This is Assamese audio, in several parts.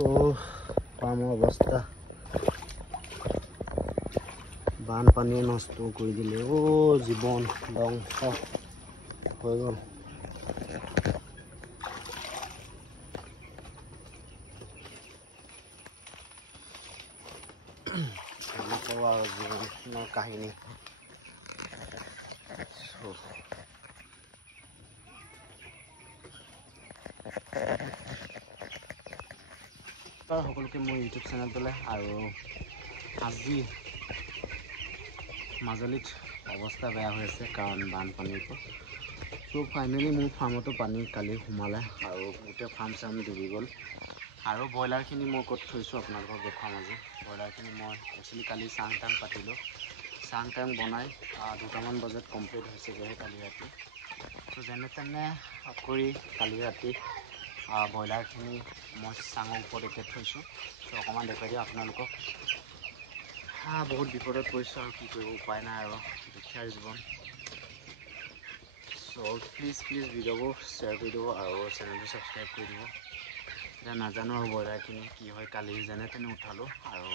So, farmer অৱস্থা বানপানীয়ে নষ্ট কৰি দিলে জীৱন ধ্বংস হৈ গ'ল। জীৱনৰ কাহিনী সকলোকে মোৰ ইউটিউব চেনেলটোলৈ আৰু আজি মাজুলীত অৱস্থা বেয়া হৈ আছে কাৰণ বানপানীৰ পৰা। চ' ফাইনেলি মোৰ ফাৰ্মতো পানী কালি সোমালে আৰু গোটেই ফাৰ্ম চাৰ্ম ডুবি গ'ল। আৰু ব্ৰইলাৰখিনি মই ক'ত থৈছোঁ আপোনালোকক দেখুৱাম আজি। ব্ৰইলাৰখিনি মই একচুৱেলি কালি চাং টাং পাতিলোঁ, চাং টাং বনাই 2টামান বজাত কমপ্লিট হৈছেগৈ কালি ৰাতি। চ' যেনে তেনে কৰি কালি ৰাতি ব্ৰইলাৰখিনি মই চাঙৰ ওপৰত এতিয়া থৈছোঁ। চ' অকণমান দেখুৱাই দিওঁ আপোনালোকক। বহুত বিপদত পৰিছোঁ আৰু কি কৰিব উপায় নাই আৰু দুখীয়াৰ জীৱন। চ' প্লিজ ভিডিঅ'বোৰ শ্বেয়াৰ কৰি দিব আৰু চেনেলটো ছাবস্ক্ৰাইব কৰি দিব। এতিয়া নাজানো আৰু ব্ৰইলাৰখিনি কি হয়, কালি যেনে তেনে উঠালোঁ আৰু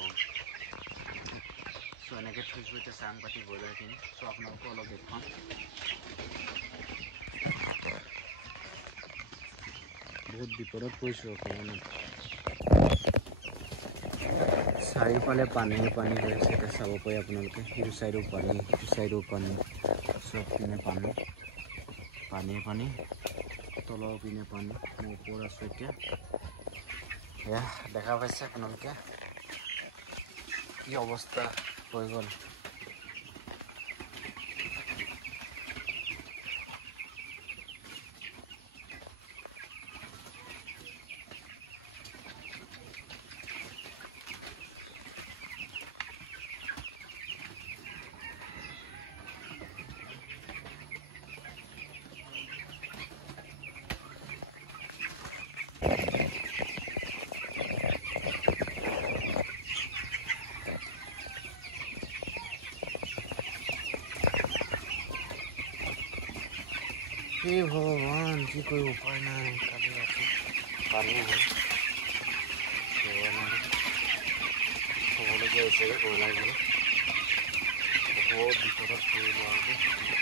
চ' এনেকৈ থৈছোঁ এতিয়া চাং পাতি ব্ৰইলাৰখিনি। চ' আপোনালোকো অলপ দেখুৱাম। বহুত বিপদত পৰিছোঁ অকণমান। চাৰিওফালে পানীয়ে পানী হৈ আছে। এতিয়া চাব পাৰি আপোনালোকে, সেইটো চাইডো পানী, সেইটো চাইডো পানী, চব পিনে পানী, পানী তলৰ পিনে পানী। মই ওপৰত আছোঁ এতিয়া। এয়া দেখা পাইছে আপোনালোকে কি অৱস্থা হৈ গ'ল। হে ভগৱান, কি কৰিব উপায় নাই। কালি ৰাতি পানী হ'ল, থ'বলগীয়া হৈছেগৈ ব্ৰইলাৰবোৰ। বহুত বিপদত পৰিলোঁ আৰু